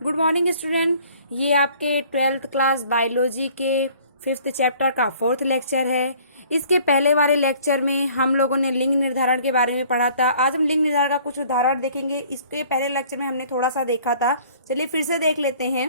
Good morning student. ये आपके 12th class biology के 5th चैप्टर का 4th लेक्चर है। इसके पहले वाले लेक्चर में हम लोगों ने लिंग निर्धारण के बारे में पढ़ा था। आज हम लिंग निर्धारण का कुछ उदाहरण देखेंगे। इसके पहले लेक्चर में हमने थोड़ा सा देखा था, चलिए फिर से देख लेते हैं।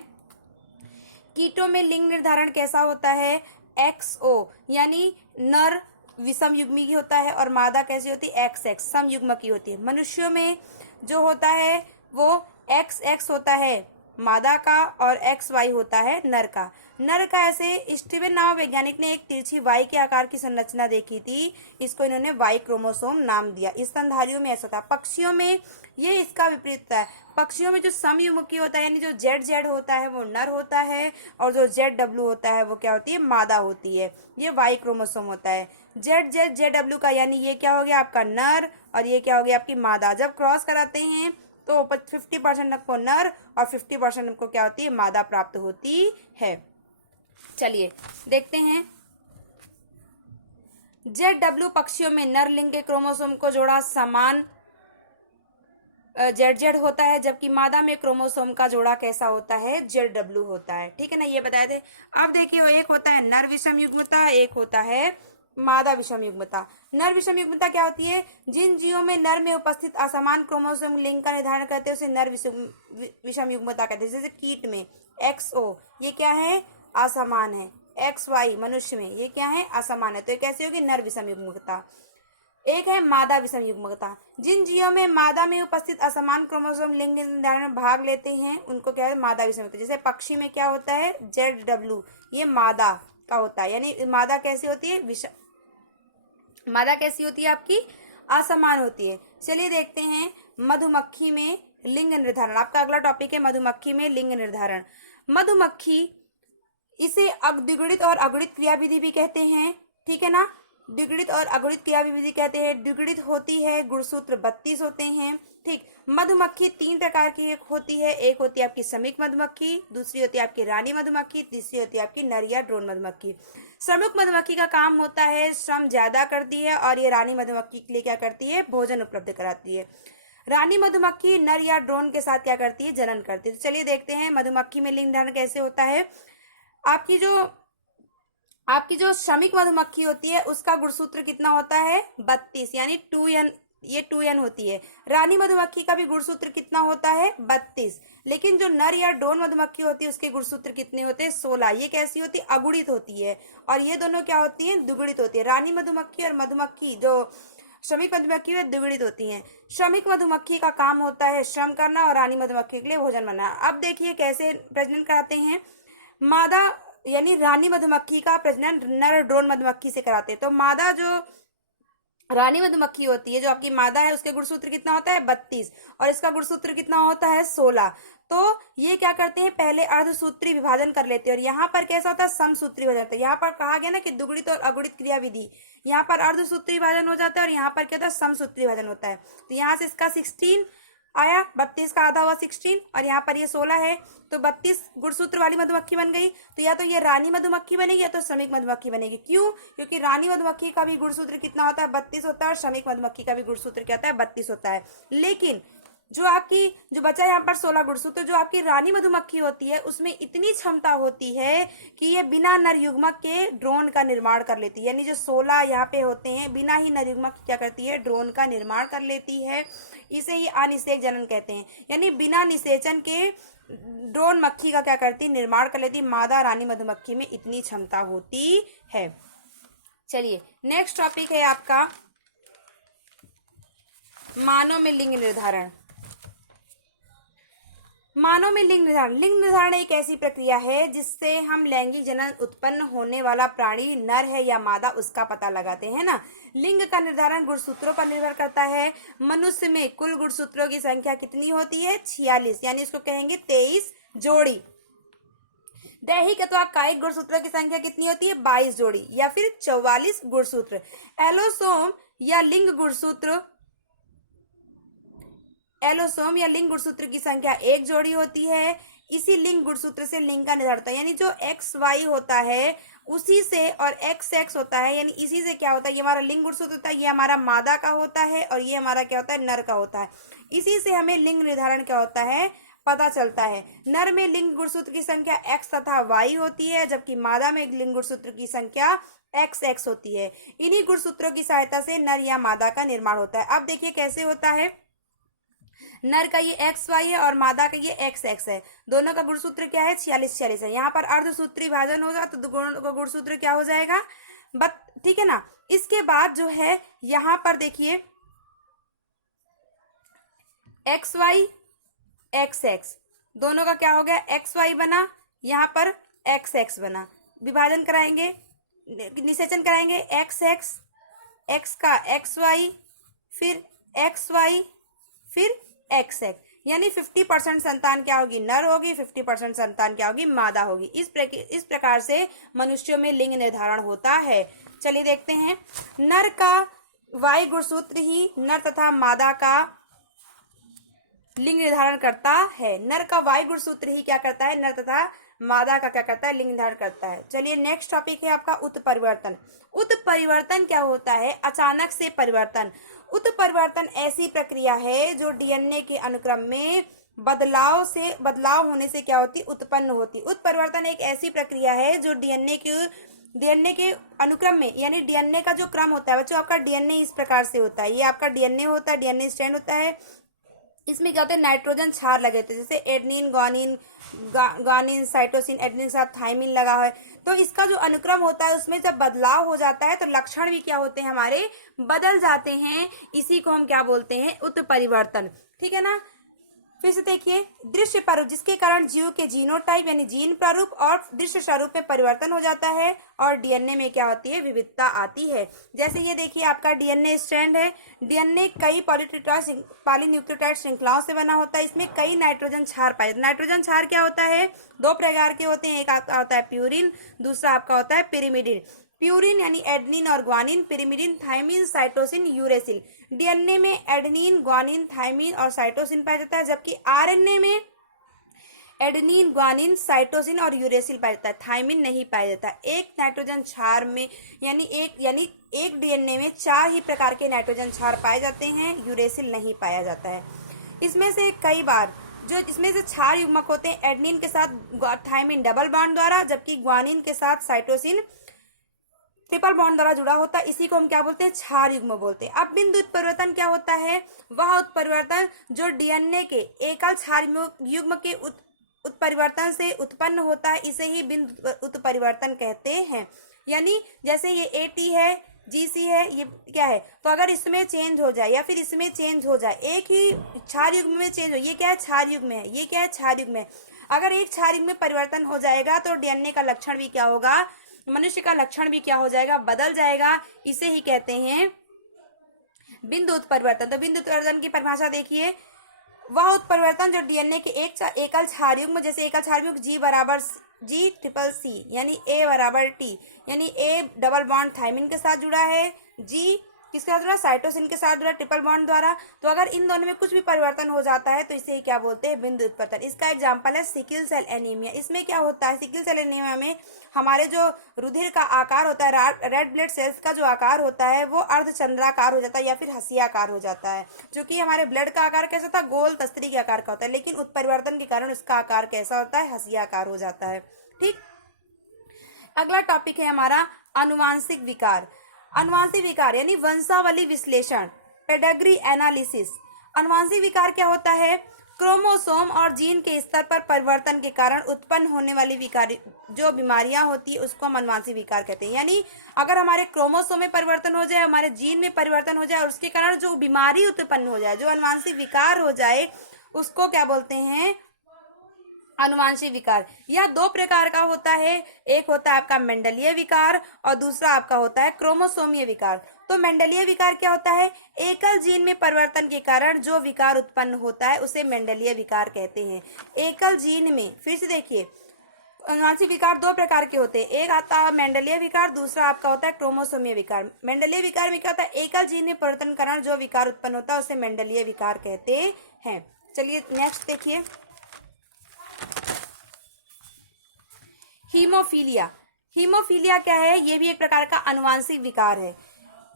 कीटों में लिंग निर्धारण कैसा होता है? XO यानी नर विषम युग्मी की होता है और मादा कैसी होती है? XX समयुग्म की होती है। मनुष्यों में जो होता है वो XX होता है मादा का और XY होता है नर का। नर का ऐसे स्टीवन नामक वैज्ञानिक ने एक तिरछी Y के आकार की संरचना देखी थी, इसको इन्होंने Y क्रोमोसोम नाम दिया। स्तनधारियों में ऐसा था। पक्षियों में ये इसका विपरीत होता है। पक्षियों में जो समयुग्मकी होता है यानी जो ZZ होता है वो नर होता है और जो ZW होता है वो क्या होती है? मादा होती है। ये Y क्रोमोसोम होता है। ZW का यानी ये क्या हो गया आपका नर और ये क्या हो गया आपकी मादा। जब क्रॉस कराते हैं तो 50% आपको नर और 50% आपको क्या होती है? मादा प्राप्त होती है। चलिए देखते हैं। ZW पक्षियों में नर लिंग के क्रोमोसोम को जोड़ा समान ZZ होता है, जबकि मादा में क्रोमोसोम का जोड़ा कैसा होता है? ZW होता है। ठीक है ना, ये बताए थे। अब देखिए, एक होता है नर विषम युग्मता, एक होता है मादा विषम युग्मता। नर विषम युग्मता क्या होती है? जिन जीवों में नर में उपस्थित असमान क्रोमोसोम लिंग का निर्धारण करते हैं उसे नर विषम युग्मता कहते हैं। जैसे कीट में XO ये क्या है? असमान है। XY मनुष्य में ये क्या है? असमान है। तो ये कैसे होगी? नर विषम युग्मता। एक है मादा विषम युग्मता। जिन जीवों में मादा में उपस्थित असमान क्रोमोसोम लिंग निर्धारण में भाग लेते हैं उनको क्या है? मादा विषम युग्मता। जैसे पक्षी में क्या होता है? ZW ये मादा का होता है। यानी मादा कैसी होती है? मादा कैसी होती है आपकी? असमान होती है। चलिए देखते हैं मधुमक्खी में लिंग निर्धारण। आपका अगला टॉपिक है मधुमक्खी में लिंग निर्धारण। मधुमक्खी इसे द्विगुणित और अगुणित क्रियाविधि भी कहते हैं। ठीक है ना, द्विगुणित और अगुणित क्रियाविधि कहते हैं। द्विगुणित होती है, गुणसूत्र 32 होते हैं। ठीक, मधुमक्खी 3 प्रकार की होती है। एक होती है आपकी श्रमिक मधुमक्खी, दूसरी होती है आपकी रानी मधुमक्खी, तीसरी होती है आपकी नर या ड्रोन मधुमक्खी। श्रमिक मधुमक्खी का काम होता है श्रम ज्यादा करती है और ये रानी मधुमक्खी के लिए क्या करती है? भोजन उपलब्ध कराती है। रानी मधुमक्खी नर या ड्रोन के साथ क्या करती है? जनन करती है। तो चलिए देखते हैं मधुमक्खी में लिंग धारण कैसे होता है। आपकी जो श्रमिक मधुमक्खी होती है उसका गुणसूत्र कितना होता है? 32 यानी 2n, ये 2n होती है। रानी मधुमक्खी का भी गुणसूत्र कितना होता है? 32। लेकिन जो नर या ड्रोन मधुमक्खी होती है उसके गुणसूत्र कितने होते हैं? 16। ये कैसी होती है? अगुणित होती है। और ये दोनों क्या होती है? द्विगुणित होती है। रानी मधुमक्खी और मधुमक्खी जो श्रमिक मधुमक्खी वे द्विगुणित होती हैं। श्रमिक मधुमक्खी का काम होता है श्रम करना और रानी मधुमक्खी के लिए भोजन बनाना। अब देखिए कैसे प्रजनन कराते हैं। मादा यानी रानी मधुमक्खी का प्रजनन नर ड्रोन मधुमक्खी से कराते हैं। तो मादा जो रानी मधुमक्खी होती है, जो आपकी मादा है, उसके गुणसूत्र कितना होता है? 32 और इसका गुणसूत्र कितना होता है? 16। तो ये क्या करते हैं? पहले अर्धसूत्री विभाजन कर लेते हैं और यहाँ पर कैसा होता है? समसूत्री हो जाता है। यहाँ पर कहा गया ना कि दुगुणित और अगुणित क्रियाविधि, यहाँ पर अर्धसूत्री विभाजन हो जाता है और यहाँ पर क्या होता है? समसूत्री विभाजन होता है। तो यहाँ से इसका 16 आया, 32 का आधा हुआ 16 और यहाँ पर ये 16 है, तो 32 गुणसूत्र वाली मधुमक्खी बन गई। तो या तो ये रानी मधुमक्खी बनेगी या तो श्रमिक मधुमक्खी बनेगी। क्यों? क्योंकि रानी मधुमक्खी का भी गुणसूत्र कितना होता है? 32 होता है और श्रमिक मधुमक्खी का भी गुणसूत्र क्या होता है? 32 होता है। लेकिन जो बचा यहाँ पर 16 गुणसूत्र, जो आपकी रानी मधुमक्खी होती है उसमें इतनी क्षमता होती है कि ये बिना नर युग्मक के ड्रोन का निर्माण कर लेती है। यानी जो 16 यहाँ पे होते हैं बिना ही नर युग्मक क्या करती है? ड्रोन का निर्माण कर लेती है। इसे ही अनिषेक जनन कहते हैं। यानी बिना निषेचन के ड्रोन मक्खी का क्या करती है? निर्माण कर लेती। मादा रानी मधुमक्खी में इतनी क्षमता होती है। चलिए नेक्स्ट टॉपिक है आपका मानव में लिंग निर्धारण। मानव में लिंग निर्धारण। लिंग निर्धारण एक ऐसी प्रक्रिया है जिससे हम लैंगिक जनन उत्पन्न होने वाला प्राणी नर है या मादा उसका पता लगाते हैं ना। लिंग का निर्धारण गुणसूत्रों पर निर्भर करता है। मनुष्य में कुल गुणसूत्रों की संख्या कितनी होती है? 46 यानी इसको कहेंगे 23 जोड़ी। दैहिक अथवा कायिक गुणसूत्रों की संख्या कितनी होती है? 22 जोड़ी या फिर 44 गुणसूत्र। एलोसोम या लिंग गुणसूत्र की संख्या 1 जोड़ी होती है। इसी लिंग गुणसूत्र से लिंग का निर्धारण होता है। यानी जो XY होता है उसी से और XX होता है, यानी इसी से क्या होता है? ये हमारा लिंग गुणसूत्र होता है, ये हमारा मादा का होता है और ये हमारा क्या होता है? नर का होता है। इसी से हमें लिंग निर्धारण क्या होता है? पता चलता है। नर में लिंग गुणसूत्र की संख्या x तथा y होती है, जबकि मादा में लिंग गुणसूत्र की संख्या XX होती है। इन्हीं गुणसूत्रों की सहायता से नर या मादा का निर्माण होता है। अब देखिए कैसे होता है। नर का ये XY है और मादा का ये XX है। दोनों का गुणसूत्र क्या है? 46 है। यहाँ पर अर्धसूत्री भाजन होगा तो गुणसूत्र क्या हो जाएगा? ठीक है ना। इसके बाद जो है यहाँ पर देखिए XY XX दोनों का क्या हो गया? XY बना, यहाँ पर XX बना। विभाजन कराएंगे, निषेचन कराएंगे, XX x का XY फिर XY फिर XX, यानी 50% संतान क्या होगी? नर होगी, 50% संतान क्या होगी? मादा होगी। इस प्रकार से मनुष्यों में लिंग निर्धारण होता है। चलिए देखते हैं। नर का Y गुणसूत्र ही नर तथा मादा का लिंग निर्धारण करता है। नर का Y गुणसूत्र ही क्या करता है? नर तथा मादा का क्या करता है? लिंग निर्धारण करता है। चलिए नेक्स्ट टॉपिक है आपका उत्परिवर्तन। उत्परिवर्तन क्या होता है? अचानक से परिवर्तन। उत्परिवर्तन ऐसी प्रक्रिया है जो डीएनए के अनुक्रम में बदलाव होने से क्या होती? उत्पन्न होती। उत्परिवर्तन एक ऐसी प्रक्रिया है जो डीएनए के अनुक्रम में, यानी डीएनए का जो क्रम होता है बच्चों, आपका डीएनए इस प्रकार से होता है। ये आपका डीएनए होता है, डीएनए स्ट्रैंड होता है। इसमें क्या होता है? नाइट्रोजन क्षार लगे थे, जैसे एडेनिन ग्वानिन साइटोसिन, एडेनिन के साथ थाइमिन लगा है। तो इसका जो अनुक्रम होता है उसमें जब बदलाव हो जाता है तो लक्षण भी क्या होते हैं? हमारे बदल जाते हैं। इसी को हम क्या बोलते हैं? उत्परिवर्तन। ठीक है ना। फिर से देखिए, दृश्य प्रारूप जिसके कारण जीव के जीनोटाइप यानी जीन प्रारूप और दृश्य स्वरूप में परिवर्तन हो जाता है और डीएनए में क्या होती है? विविधता आती है। जैसे ये देखिए आपका डीएनए स्ट्रैंड है। डीएनए कई पॉलीन्यूक्लियोटाइड श्रृंखलाओं से बना होता है। इसमें कई नाइट्रोजन क्षार पाए। नाइट्रोजन क्षार क्या होता है? दो प्रकार के होते हैं। एक आपका होता है प्यूरिन, दूसरा आपका होता है पिरिमिडिन। प्यूरिन यानी एडेनिन और guanine, pyrimidine thymine, cytosine, uracil. DNA में एडेनिन, ग्वानिन, थाइमिन और साइटोसिन पाया जाता है, जबकि आरएनए में एडेनिन, ग्वानिन, साइटोसिन और यूरेसिल पाया जाता है, थाइमिन नहीं पाया जाता। एक नाइट्रोजन क्षार में यानी एक डीएनए में 4 ही प्रकार के नाइट्रोजन क्षार पाए जाते हैं, यूरेसिल नहीं पाया जाता है। इसमें से कई बार इसमें से क्षार युग्मक होते हैं एडेनिन के साथ थाइमिन डबल बॉन्ड द्वारा, जबकि ग्वानिन के साथ साइटोसिन ट्रिपल बॉन्ड द्वारा जुड़ा होता है। इसी को हम क्या बोलते हैं? क्षार युग्म बोलते हैं। अब बिंदु उत्परिवर्तन क्या होता है? वह उत्परिवर्तन जो डीएनए के एकल क्षार युग्म के उत्परिवर्तन से उत्पन्न होता है, इसे ही बिंदु उत्परिवर्तन कहते हैं। यानी जैसे ये AT है, GC है, ये क्या है? तो अगर इसमें चेंज हो जाए या फिर इसमें चेंज हो जाए, एक ही क्षार युग्म में चेंज हो, ये क्या है? क्षार युग्म है, ये क्या है? क्षार युग्म है। अगर एक क्षार युग्म में परिवर्तन हो जाएगा तो डीएनए का लक्षण भी क्या होगा? मनुष्य का लक्षण भी क्या हो जाएगा? बदल जाएगा। इसे ही कहते हैं बिंदु उत्परिवर्तन। तो बिंदु उत्परिवर्तन की परिभाषा देखिए, वह उत्परिवर्तन जो डीएनए के एकल क्षार युग्म, जैसे एकल क्षार युग्म G बराबर G+C यानी A बराबर T, यानी A डबल बॉन्ड थाइमिन के साथ जुड़ा है, G किसके साथ जुड़ा? साइटोसिन के साथ जुड़ा ट्रिपल बॉन्ड द्वारा। तो अगर इन दोनों में कुछ भी परिवर्तन हो जाता है तो इसे क्या बोलते हैं? बिंदु उत्परिवर्तन। इसका एग्जांपल है सिकल सेल एनीमिया। इसमें क्या होता है? सिकल सेल एनीमिया में हमारे जो रुधिर का आकार होता है, रेड ब्लड सेल्स का जो आकार होता है वो अर्धचंद्राकार हो जाता है या फिर हंसियाकार हो जाता है। जो कि हमारे ब्लड का आकार कैसा था? गोल तस्तरी के आकार का होता है, लेकिन उत्परिवर्तन के कारण उसका आकार कैसा होता है? हंसियाकार हो जाता है। ठीक। अगला टॉपिक है हमारा आनुवांशिक विकार। आनुवांशिक विकार यानी वंशावली विश्लेषण, पेडिग्री एनालिसिस। आनुवांशिक विकार क्या होता है? क्रोमोसोम और जीन के स्तर पर परिवर्तन के कारण उत्पन्न होने वाली जो बीमारियां होती है उसको हम आनुवांशिक विकार कहते हैं। यानी अगर हमारे क्रोमोसोम में परिवर्तन हो जाए, हमारे जीन में परिवर्तन हो जाए और उसके कारण जो बीमारी उत्पन्न हो जाए, जो आनुवांशिक विकार हो जाए, उसको क्या बोलते हैं? आनुवांशिक विकार। यह 2 प्रकार का होता है। एक होता है आपका मेंडलीय विकार और दूसरा आपका होता है क्रोमोसोमीय विकार। तो मेंडलीय विकार क्या होता है? एकल जीन में परिवर्तन के कारण जो विकार उत्पन्न होता है उसे मेंडलीय विकार कहते हैं। एकल जीन में, फिर से देखिए, आनुवांशिक विकार 2 प्रकार के होते हैं। एक आता है मेंडलीय विकार, दूसरा आपका होता है क्रोमोसोमीय विकार। मेंडलीय विकार में क्या होता है? एकल जीन में परिवर्तन के कारण जो विकार उत्पन्न होता है उसे मेंडलीय विकार कहते हैं। चलिए नेक्स्ट देखिए, हीमोफीलिया। हीमोफीलिया क्या है? ये भी एक प्रकार का आनुवांशिक विकार है।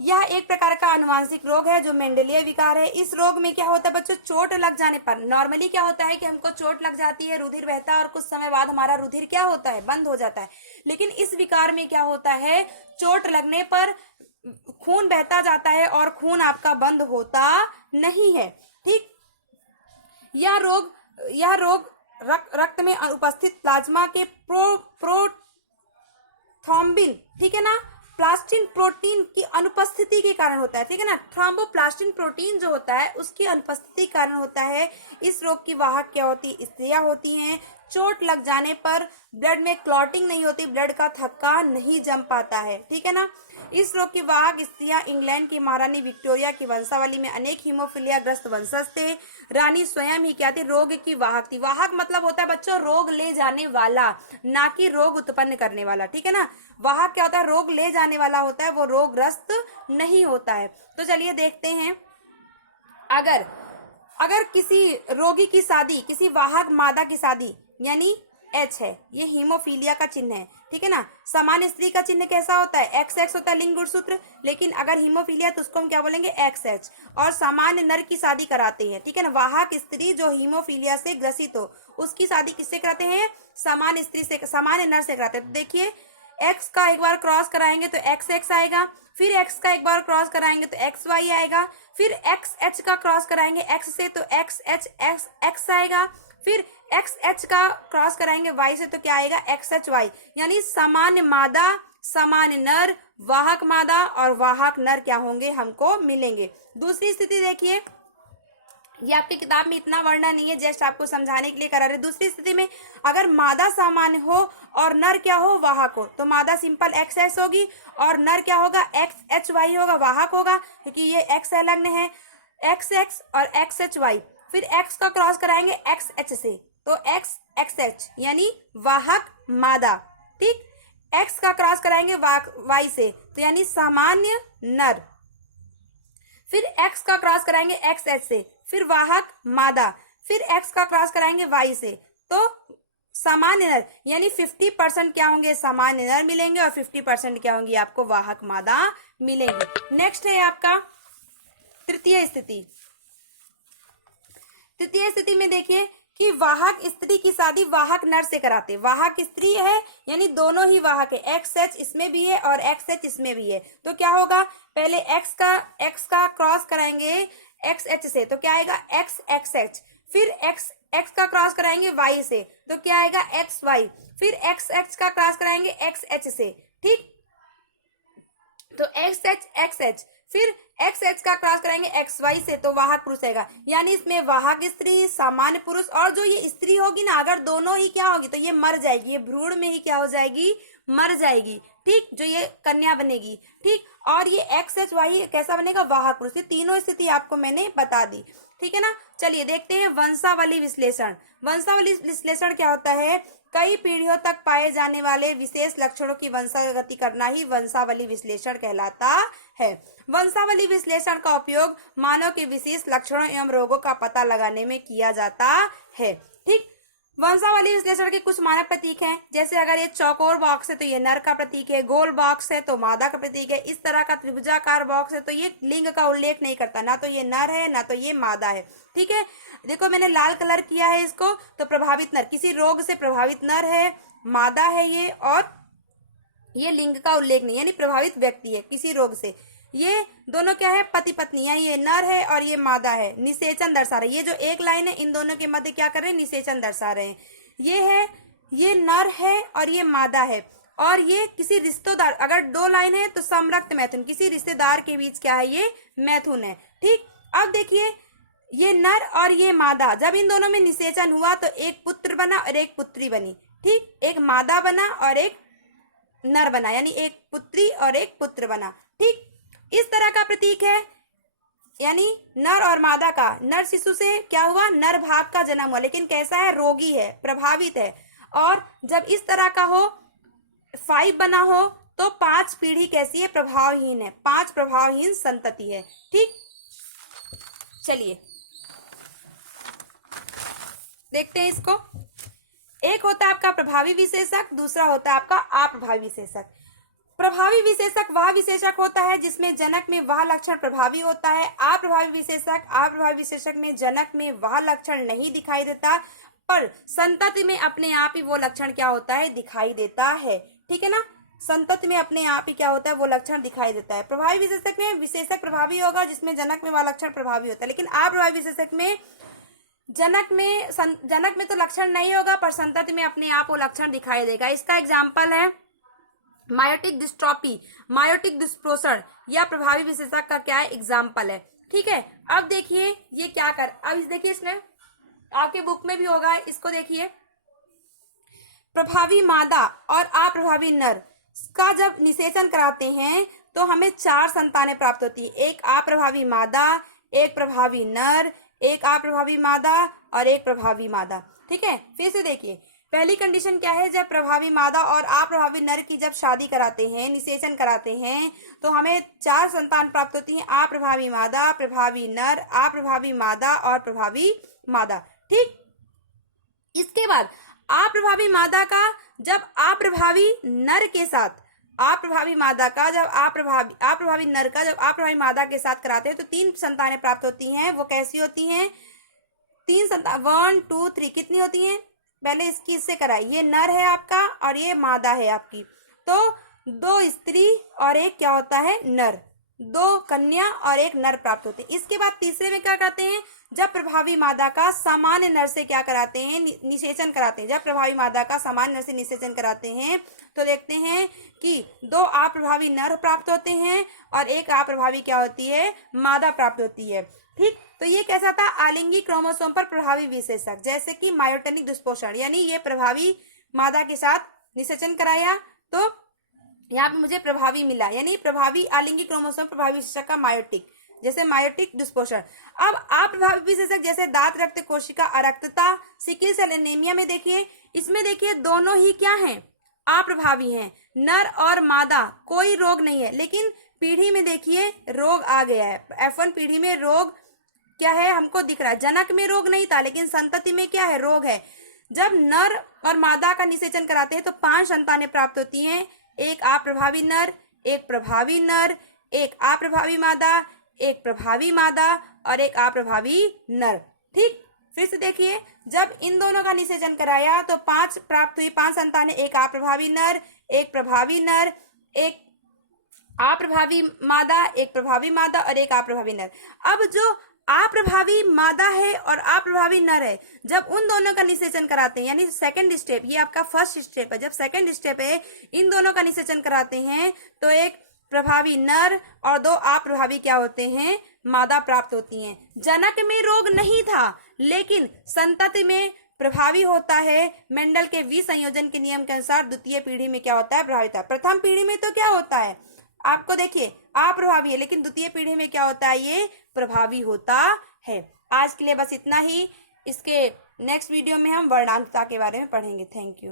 यह एक प्रकार का आनुवांशिक रोग है जो मेंडेलिय विकार है। इस रोग में क्या होता है बच्चों, चोट लग जाने पर, नॉर्मली क्या होता है कि हमको चोट लग जाती है, रुधिर बहता है और कुछ समय बाद हमारा रुधिर क्या होता है, बंद हो जाता है। लेकिन इस विकार में क्या होता है, चोट लगने पर खून बहता जाता है और खून आपका बंद होता नहीं है। ठीक, यह रोग रक्त में उपस्थित प्लाज्मा के प्रोथ्रोम्बिन, ठीक है ना, प्लास्टिन प्रोटीन की अनुपस्थिति के कारण होता है। ठीक है ना, थ्रोम्बोप्लास्टिन प्रोटीन जो होता है उसकी अनुपस्थिति के कारण होता है। इस रोग की वाहक क्या होती है, स्त्रियां होती हैं। चोट लग जाने पर ब्लड में क्लॉटिंग नहीं होती, ब्लड का थक्का नहीं जम पाता है। ठीक है ना, इस रोग की वाहक स्त्रियां इंग्लैंड की महारानी विक्टोरिया की वंशावली में अनेक हीमोफीलिया ग्रस्त वंशज थे। रानी स्वयं ही क्या थी, रोग की वाहक थी। वाहक मतलब होता है बच्चों रोग ले जाने वाला, ना कि रोग उत्पन्न करने वाला। ठीक है ना, वाहक क्या होता है, रोग ले जाने वाला होता है, वो रोगग्रस्त नहीं होता है। तो चलिए देखते हैं, अगर किसी रोगी की शादी, किसी वाहक मादा की शादी यानी एच है, ये हीमोफीलिया का चिन्ह है। ठीक है ना, सामान्य स्त्री का चिन्ह कैसा होता है, एक्स एक्स होता है लिंग गुणसूत्र, लेकिन अगर हीमोफीलिया तो उसको हम क्या बोलेंगे, एक्स एच। और सामान्य नर की शादी कराते हैं। ठीक है ना, वाहक स्त्री जो हीमोफीलिया से ग्रसित हो उसकी शादी किससे कराते हैं, सामान्य स्त्री से, सामान्य नर से कराते हैं। तो देखिए, एक्स का एक बार क्रॉस कराएंगे तो एक्स एक्स आएगा, फिर एक्स का एक बार क्रॉस कराएंगे तो एक्स वाई आएगा, फिर एक्स एच का क्रॉस कराएंगे एक्स से तो एक्स एच एक्स एक्स आएगा, फिर एक्स एच का क्रॉस कराएंगे वाई से तो क्या आएगा, एक्स एच वाई। यानी सामान्य मादा, सामान्य नर, वाहक मादा और वाहक नर क्या होंगे, हमको मिलेंगे। दूसरी स्थिति देखिए, ये आपकी किताब में इतना वर्णन नहीं है, जस्ट आपको समझाने के लिए करा रहे। दूसरी स्थिति में अगर मादा सामान्य हो और नर क्या हो, वाहक हो, तो मादा सिंपल एक्स एस होगी और नर क्या होगा, एक्स एच वाई होगा, वाहक होगा, क्योंकि ये एक्स संलग्न है, एक्स एक्स और एक्स एच वाई। फिर एक्स का क्रॉस कराएंगे एक्स एच से तो एक्स एक्स एच यानी वाहक मादा। ठीक, एक्स का क्रॉस कराएंगे वाई से तो यानी सामान्य नर, फिर एक्स का क्रॉस कराएंगे एक्स एच से, फिर वाहक मादा, फिर एक्स का क्रॉस कराएंगे वाई से तो सामान्य नर, यानी 50% क्या होंगे, सामान्य नर मिलेंगे और 50% क्या होंगी, आपको वाहक मादा मिलेंगे। नेक्स्ट है आपका तृतीय स्थिति। तृतीय स्थिति में देखिए कि वाहक स्त्री की शादी वाहक नर से कराते। वाहक स्त्री है यानी दोनों ही वाहक है, एक्स एच इसमें भी है और एक्स एच इसमें भी है, तो क्या होगा, पहले एक्स का क्रॉस कराएंगे एक्स एच से तो क्या आएगा, एक्स एक्स एच, फिर एक्स का क्रॉस कराएंगे वाई से तो क्या आएगा, एक्स वाई, फिर एक्स एक्स का क्रॉस कराएंगे एक्स एच से। ठीक, तो एक्स एच, फिर एक्स एच का क्रॉस कराएंगे एक्स वाई से तो वाहक पुरुष आएगा। यानी इसमें वाहक स्त्री, सामान्य पुरुष, और जो ये स्त्री होगी ना, अगर दोनों ही क्या होगी तो ये मर जाएगी, ये भ्रूण में ही क्या हो जाएगी, मर जाएगी। ठीक, जो ये कन्या बनेगी। ठीक, और ये एक्स एच वाई कैसा बनेगा, वाहक पुरुष। ये तीनों स्थिति आपको मैंने बता दी। ठीक है ना, चलिए देखते हैं वंशावली विश्लेषण। वंशावली विश्लेषण क्या होता है, कई पीढ़ियों तक पाए जाने वाले विशेष लक्षणों की वंशागति करना ही वंशावली विश्लेषण कहलाता है। वंशावली विश्लेषण का उपयोग मानव के विशेष लक्षणों एवं रोगों का पता लगाने में किया जाता है। ठीक, वंशावली विश्लेषण के कुछ मानक प्रतीक हैं, जैसे अगर ये चौकोर बॉक्स है तो ये नर का प्रतीक है, गोल बॉक्स है तो मादा का प्रतीक है, इस तरह का त्रिभुजाकार बॉक्स है तो ये लिंग का उल्लेख नहीं करता, ना तो ये नर है ना तो ये मादा है। ठीक है, देखो मैंने लाल कलर किया है इसको, तो प्रभावित नर, किसी रोग से प्रभावित नर है, मादा है ये, और ये लिंग का उल्लेख नहीं, यानी प्रभावित व्यक्ति है किसी रोग से। ये दोनों क्या है, पति पत्नी है, ये नर है और ये मादा है, निषेचन दर्शा रहे। ये जो एक लाइन है इन दोनों के मध्य क्या कर रहे हैं, निषेचन दर्शा रहे हैं। ये है, ये नर है और ये मादा है, और ये किसी रिश्तेदार, अगर दो लाइन है तो समरक्त मैथुन, किसी रिश्तेदार के बीच क्या है, ये मैथुन है। ठीक, अब देखिए ये नर और ये मादा, जब इन दोनों में निषेचन हुआ तो एक पुत्र बना और एक पुत्री बनी। ठीक, एक मादा बना और एक नर बना, यानी एक पुत्री और एक पुत्र बना। ठीक, इस तरह का प्रतीक है, यानी नर और मादा का, नर शिशु से क्या हुआ, नर भाग का जन्म हुआ, लेकिन कैसा है, रोगी है, प्रभावित है। और जब इस तरह का हो, 5 बना हो तो 5 पीढ़ी कैसी है, प्रभावहीन है, 5 प्रभावहीन संतति है। ठीक, चलिए देखते हैं इसको। एक होता है आपका प्रभावी विशेषक, दूसरा होता है आपका अप्रभावी विशेषक। प्रभावी विशेषक वह विशेषक होता है जिसमें जनक में वह लक्षण प्रभावी होता है। अप्रभावी विशेषक में जनक में वह लक्षण नहीं दिखाई देता, पर संतति में अपने आप ही वो लक्षण क्या होता है, दिखाई देता है। ठीक है ना, संतति में अपने आप ही क्या होता है, वो लक्षण दिखाई देता है। प्रभावी विशेषक में विशेषक प्रभावी होगा जिसमें जनक में वह लक्षण प्रभावी होता है, लेकिन अप्रभावी विशेषक में जनक में तो लक्षण नहीं होगा, पर संतति में अपने आप वो लक्षण दिखाई देगा। इसका एग्जाम्पल है मायोटिक डिस्ट्रॉफी, मायोटिक दुष्पोषण, या प्रभावी विशेषक का क्या एग्जाम्पल है। ठीक है, अब देखिए ये क्या कर, अब इस देखिए इसने आपके बुक में भी होगा, इसको देखिए। प्रभावी मादा और अप्रभावी नर का जब निषेचन कराते हैं तो हमें 4 संतानें प्राप्त होती है। एक अप्रभावी मादा, एक प्रभावी नर, एक अप्रभावी मादा और एक प्रभावी मादा। ठीक है, फिर से देखिए, पहली कंडीशन क्या है, जब प्रभावी मादा और अप्रभावी नर की जब शादी कराते हैं, निषेचन कराते हैं, तो हमें 4 संतान प्राप्त होती हैं। अप्रभावी मादा, प्रभावी नर, अप्रभावी मादा और प्रभावी मादा। ठीक, इसके बाद अप्रभावी मादा का जब अप्रभावी नर के साथ, अप्रभावी मादा का जब अप्रभावी नर का जब अप्रभावी मादा के साथ कराते हैं तो 3 संतानें प्राप्त होती हैं। वो कैसी होती हैं, 3 संतान, 1 2 3 कितनी होती हैं, पहले इससे कराई, ये नर है आपका और ये मादा है आपकी, तो 2 स्त्री और एक क्या होता है, नर, 2 कन्या और एक नर प्राप्त होते हैं। इसके बाद तीसरे में क्या करते हैं, जब प्रभावी मादा का सामान्य नर से क्या कराते हैं, निषेचन कराते हैं। जब प्रभावी मादा का सामान्य नर से निषेचन कराते हैं तो देखते हैं कि 2 अप्रभावी नर प्राप्त होते हैं और एक अप्रभावी क्या होती है, मादा प्राप्त होती है। ठीक, तो ये कैसा था, आलिंगी क्रोमोसोम पर प्रभावी विशेषक, जैसे कि मायोटेनिक दुष्पोषण, यानी ये प्रभावी मादा के साथ निषेचन कराया तो यहाँ पे मुझे प्रभावी मिला, यानी प्रभावी आलिंगी क्रोमोसोम प्रभावी विशेषक का मायोटिक, जैसे मायोटिक दुष्पोषण। अब अप्रभावी विशेषक जैसे दांत रक्त कोशिका अरक्तता, सिकल सेल एनीमिया में देखिए, इसमें देखिए दोनों ही क्या हैं, अप्रभावी हैं, नर और मादा, कोई रोग नहीं है, लेकिन पीढ़ी में देखिए रोग आ गया है। F1 पीढ़ी में रोग क्या है, हमको दिख रहा है, जनक में रोग नहीं था लेकिन संतति में क्या है, रोग है। जब नर और मादा का निषेचन कराते हैं तो 5 संतानें प्राप्त होती हैं, एक अप्रभावी नर, एक प्रभावी नर, एक अप्रभावी मादा, एक प्रभावी मादा और एक अप्रभावी नर। ठीक, फिर से देखिए, जब इन दोनों का निषेचन कराया तो 5 प्राप्त हुई, 5 संतानें, एक अप्रभावी नर, एक प्रभावी नर, एक अप्रभावी मादा, एक प्रभावी मादा और एक अप्रभावी नर। अब जो अप्रभावी मादा है और अप्रभावी नर है, जब उन दोनों का निषेचन कराते हैं, यानी सेकंड स्टेप, ये आपका फर्स्ट स्टेप है, जब सेकंड स्टेप है, इन दोनों का निषेचन कराते हैं तो एक प्रभावी नर और 2 अप्रभावी क्या होते हैं, मादा प्राप्त होती हैं। जनक में रोग नहीं था लेकिन संतति में प्रभावी होता है। मेंडल के विसंयोजन के नियम के अनुसार द्वितीय पीढ़ी में क्या होता है, प्रभावी होता है। प्रथम पीढ़ी में तो क्या होता है, आपको देखिए अप्रभावी है, लेकिन द्वितीय पीढ़ी में क्या होता है, ये प्रभावी होता है। आज के लिए बस इतना ही, इसके नेक्स्ट वीडियो में हम वर्णांतता के बारे में पढ़ेंगे। Thank you.